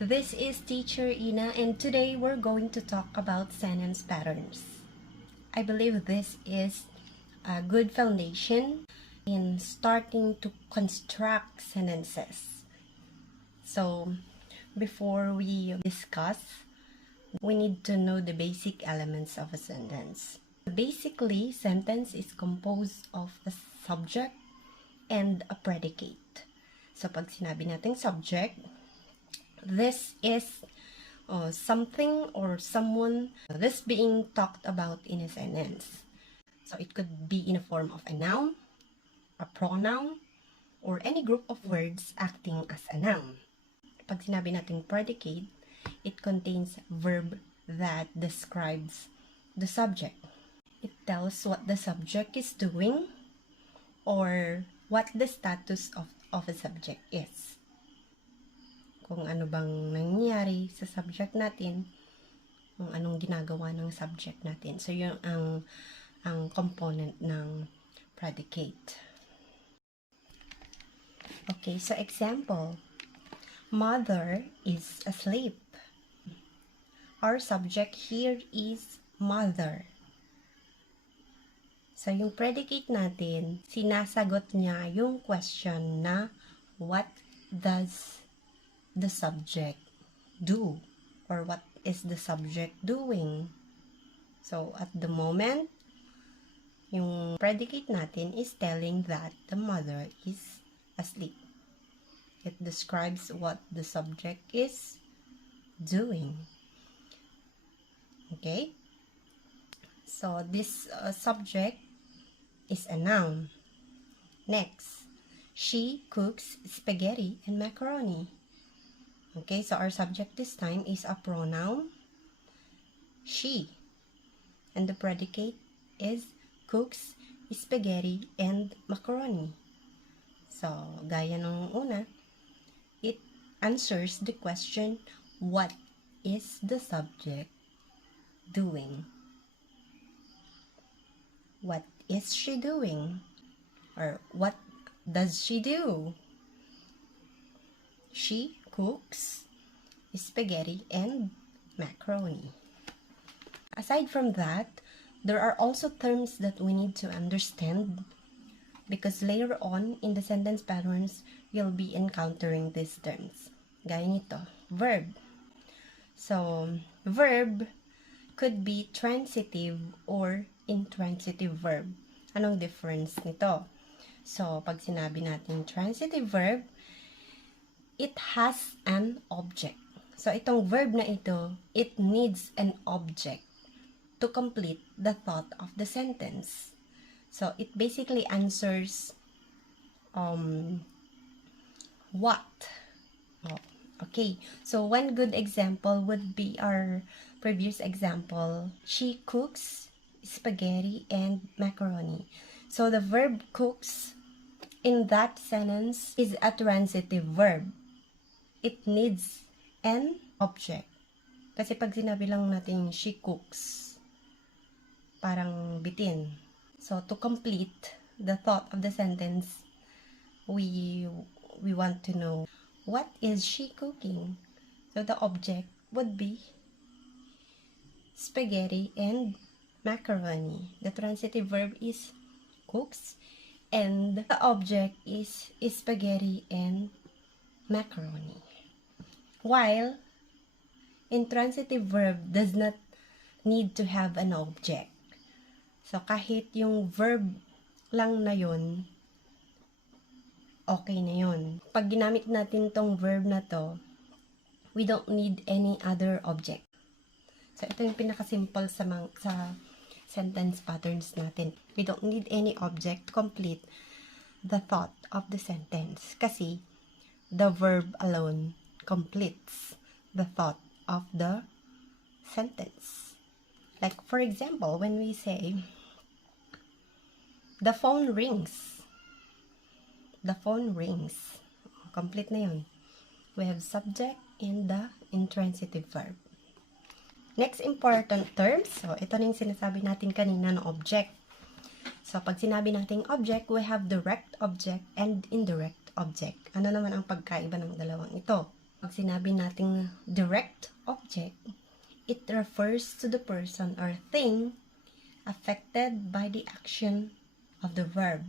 This is Teacher Ina, and today we're going to talk about sentence patterns. I believe this is a good foundation in starting to construct sentences. So, before we discuss, we need to know the basic elements of a sentence. Basically, sentence is composed of a subject and a predicate. So, pag sinabi nating subject, this is something or someone this being talked about in a sentence. So it could be in a form of a noun, a pronoun, or any group of words acting as a noun. Pag sinabi nating predicate, it contains verb that describes the subject. It tells what the subject is doing or what the status of a subject is. Kung ano bang nangyayari sa subject natin, kung anong ginagawa ng subject natin. So, yun ang component ng predicate. Okay, so example, mother is asleep. Our subject here is mother. So, yung predicate natin, sinasagot niya yung question na what does the subject do, or what is the subject doing. So, at the moment, yung predicate natin is telling that the mother is asleep. It describes what the subject is doing. Okay? So, this subject is a noun. Next, she cooks spaghetti and macaroni. Okay, so our subject this time is a pronoun, she. And the predicate is cooks spaghetti and macaroni. So, gaya nung una, it answers the question, what is the subject doing? What is she doing? Or what does she do? She cooks spaghetti and macaroni. Aside from that, there are also terms that we need to understand because later on in the sentence patterns, you'll be encountering these terms. Gaya nito, verb. So, verb could be transitive or intransitive verb. Anong difference nito? So, pag sinabi natin transitive verb, it has an object. So, itong verb na ito, it needs an object to complete the thought of the sentence. So, it basically answers what. Oh, okay. So, one good example would be our previous example. She cooks spaghetti and macaroni. So, the verb cooks in that sentence is a transitive verb. It needs an object. Kasi pag sinabi lang natin, she cooks, parang bitin. So, to complete the thought of the sentence, we want to know, what is she cooking? So, the object would be spaghetti and macaroni. The transitive verb is cooks, and the object is spaghetti and macaroni. While intransitive verb does not need to have an object. So, kahit yung verb lang na yun, okay na yun. Pag ginamit natin tong verb na to, we don't need any other object. So, ito yung pinakasimple sa sentence patterns natin. We don't need any object to complete the thought of the sentence. Kasi, the verb alone completes the thought of the sentence. Like, for example, when we say, the phone rings. The phone rings. Complete na yun. We have subject and the intransitive verb. Next important terms. So, ito na yung sinasabi natin kanina ng object. So, pag sinabi nating object, we have direct object and indirect object. Ano naman ang pagkaiba ng dalawang ito? Pag sinabi nating direct object, it refers to the person or thing affected by the action of the verb.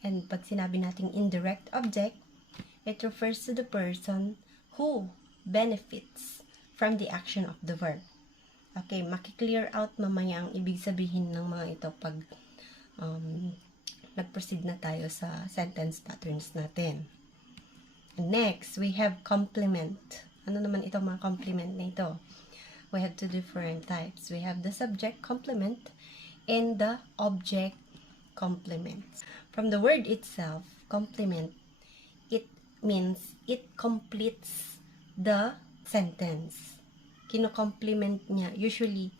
And pag sinabi nating indirect object, it refers to the person who benefits from the action of the verb. Okay, makiklear out mamaya ang ibig sabihin ng mga ito pag nag-proceed na tayo sa sentence patterns natin. Next, we have complement. Ano naman itong mga complement na ito? We have two different types. We have the subject complement and the object complement. From the word itself, complement, it means it completes the sentence. Kino-complement niya, usually,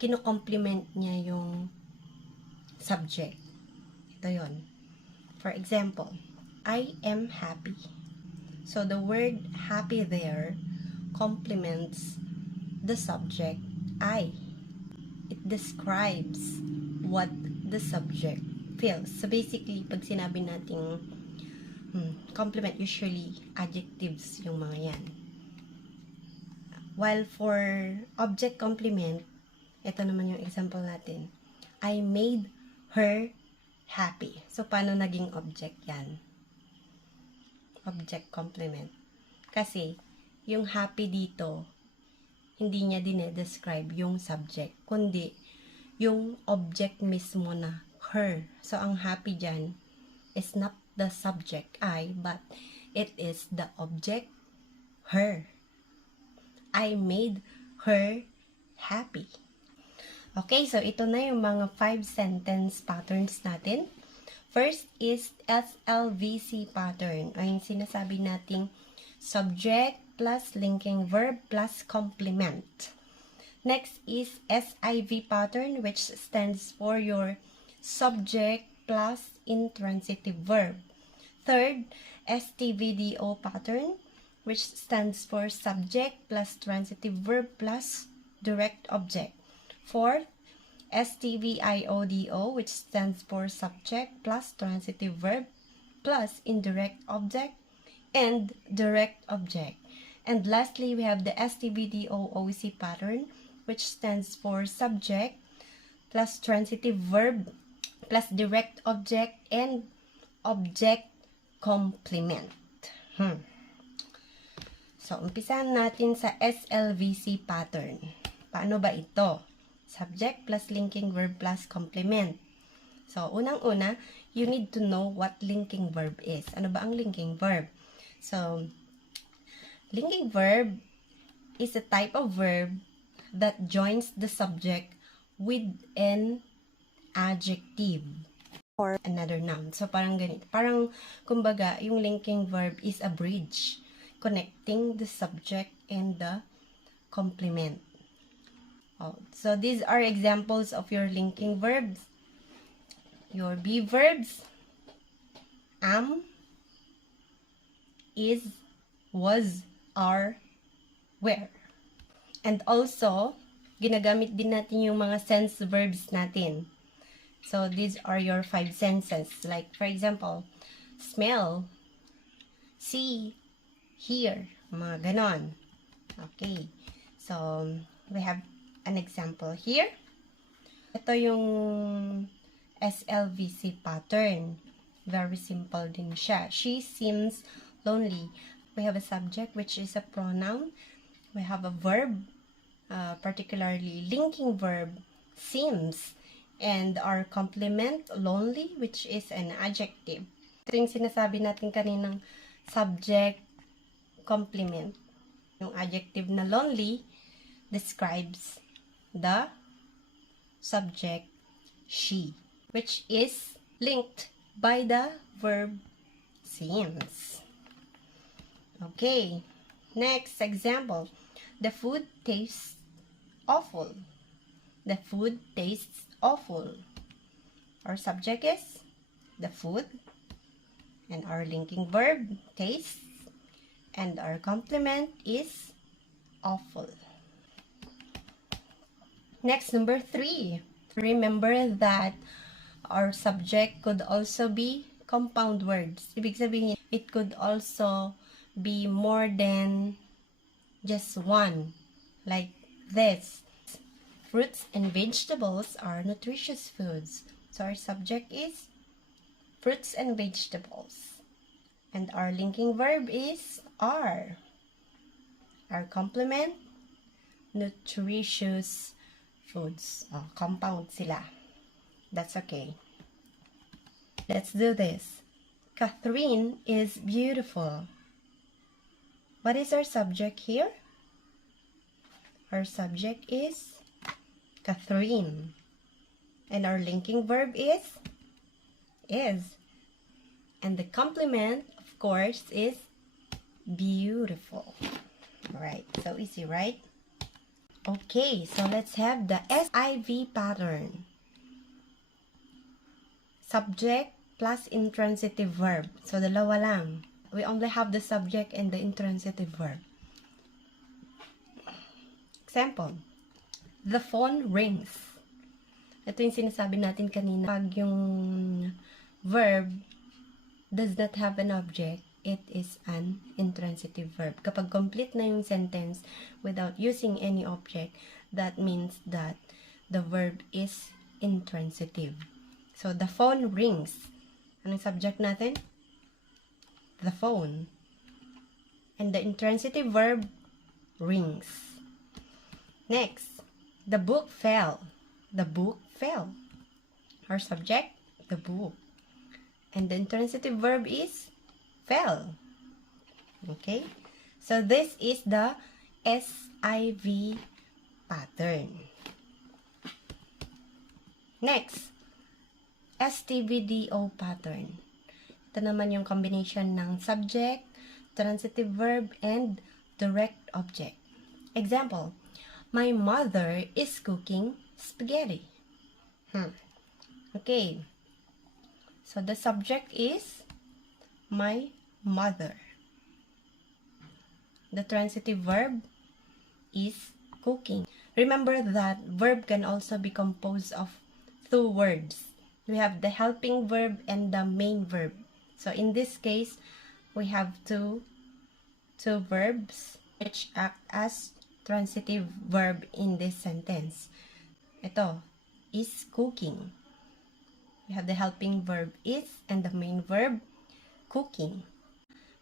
kino-complement niya yung subject. Ito yon. For example, I am happy. So, the word happy there complements the subject I. It describes what the subject feels. So, basically, pag sinabi nating complement, usually, adjectives yung mga yan. While for object complement, ito naman yung example natin. I made her happy. So, paano naging object yan? Object complement. Kasi, yung happy dito, hindi niya dinedescribe yung subject, kundi yung object mismo na her. So, ang happy dyan is not the subject, I, but it is the object, her. I made her happy. Okay, so ito na yung mga 5 sentence patterns natin. First is SLVC pattern, ay yung sinasabi nating subject plus linking verb plus complement. Next is SIV pattern, which stands for your subject plus intransitive verb. Third, STVDO pattern, which stands for subject plus transitive verb plus direct object. Fourth, STVIODO, which stands for subject plus transitive verb plus indirect object and direct object. And lastly, we have the STVDOOC pattern, which stands for subject plus transitive verb plus direct object and object complement. So, umpisahan natin sa SLVC pattern. Paano ba ito? Subject plus linking verb plus complement. So, unang-una, you need to know what linking verb is. Ano ba ang linking verb? So, linking verb is a type of verb that joins the subject with an adjective or another noun. So, parang ganito. Parang, kumbaga, yung linking verb is a bridge connecting the subject and the complement. So, these are examples of your linking verbs. Your be verbs, am, is, was, are, were. And also, ginagamit din natin yung mga sense verbs natin. So, these are your 5 senses. Like, for example, smell, see, hear, mga ganon. Okay. So, we have an example here. Ito yung SLVC pattern. Very simple din siya. She seems lonely. We have a subject, which is a pronoun. We have a verb, particularly linking verb, seems. And our complement, lonely, which is an adjective. Ito yung sinasabi natin kaninang subject complement. Yung adjective na lonely describes the subject, she, which is linked by the verb seems. Okay, next example. The food tastes awful. The food tastes awful. Our subject is the food, and our linking verb, tastes, and our complement is awful. Next, number 3. Remember that our subject could also be compound words. Ibig sabihin, it could also be more than just one, like this. Fruits and vegetables are nutritious foods. So our subject is fruits and vegetables. And our linking verb is are. Our complement, nutritious foods. Oh, compound sila. That's okay. Let's do this. Catherine is beautiful. What is our subject here? Our subject is Catherine. And our linking verb is. And the complement, of course, is beautiful. Alright, so easy, right? Okay, so let's have the SIV pattern. Subject plus intransitive verb. So, dalawa lang. We only have the subject and the intransitive verb. Example, the phone rings. Ito yung sinasabi natin kanina. Pag yung verb does not have an object, it is an intransitive verb. Kapag complete na yung sentence without using any object, that means that the verb is intransitive. So, the phone rings. Anong subject natin? The phone. And the intransitive verb, rings. Next, the book fell. The book fell. Our subject, the book. And the intransitive verb is fell. Okay? So, this is the SIV pattern. Next, STVDO pattern. Ito naman yung combination ng subject, transitive verb, and direct object. Example, my mother is cooking spaghetti. Okay. So, the subject is my mother. The transitive verb is cooking. Remember that verb can also be composed of two words. We have the helping verb and the main verb. So, in this case, we have two verbs which act as transitive verb in this sentence. Ito, is cooking. We have the helping verb is and the main verb, cooking.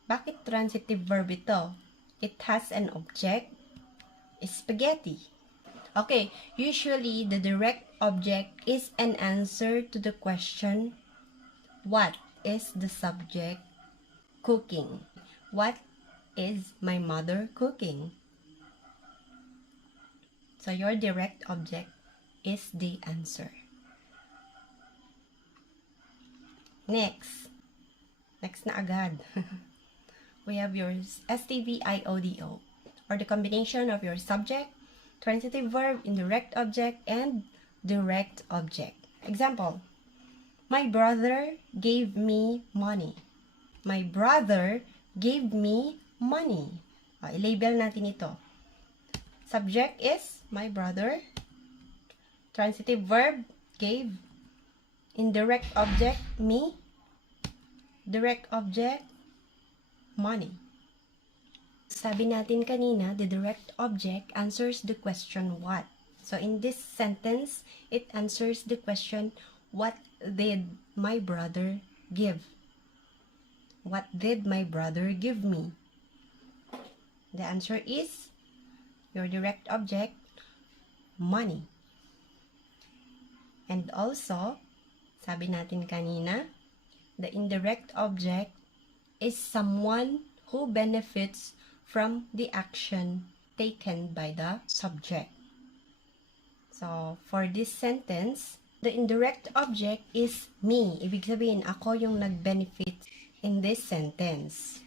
Bakit transitive verb ito? It has an object, spaghetti. Okay, usually the direct object is an answer to the question, what is the subject cooking? What is my mother cooking? So your direct object is the answer. Next na agad. We have your STVIODO, or the combination of your subject, transitive verb, indirect object, and direct object. Example, my brother gave me money. My brother gave me money. I-label natin ito. Subject is my brother. Transitive verb, gave. Indirect object, me. Direct object, money. Sabi natin kanina, the direct object answers the question what. So, in this sentence, it answers the question, what did my brother give? What did my brother give me? The answer is, your direct object, money. And also, sabi natin kanina, the indirect object is someone who benefits from the action taken by the subject. So, for this sentence, the indirect object is me. Ibig sabihin, ako yung nag-benefit in this sentence.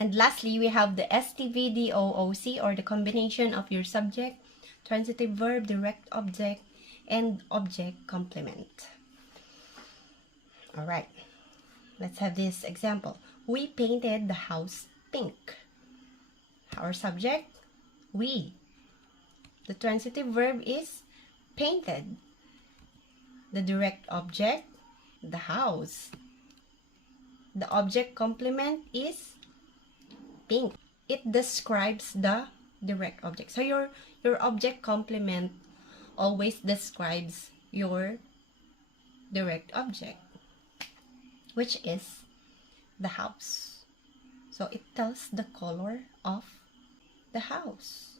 And lastly, we have the STVDOOC, or the combination of your subject, transitive verb, direct object, and object complement. Alright, let's have this example. We painted the house pink. Our subject, we. The transitive verb is painted. The direct object, the house. The object complement is pink. It describes the direct object. So your object complement always describes your direct object, which is the house. So it tells the color of the house.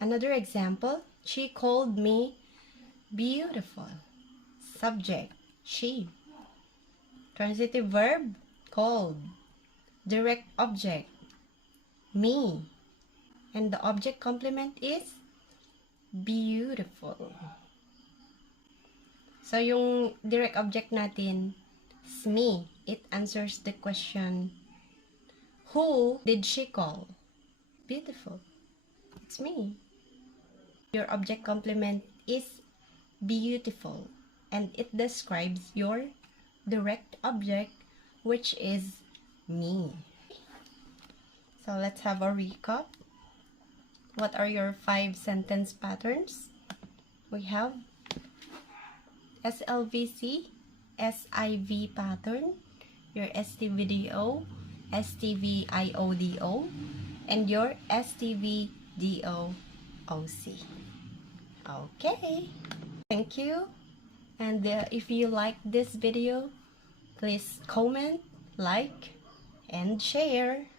Another example, she called me beautiful. Subject, she. Transitive verb, called. Direct object, me. And the object complement is beautiful. So yung direct object natin is me. It answers the question, who did she call beautiful? It's me. Your object complement is beautiful, and it describes your direct object, which is me. So let's have a recap. What are your 5 sentence patterns? We have SLVC, SIV pattern, your STVDO, STVIODO, and your STVDOOC. Okay, thank you. And if you like this video, please comment, like, and share.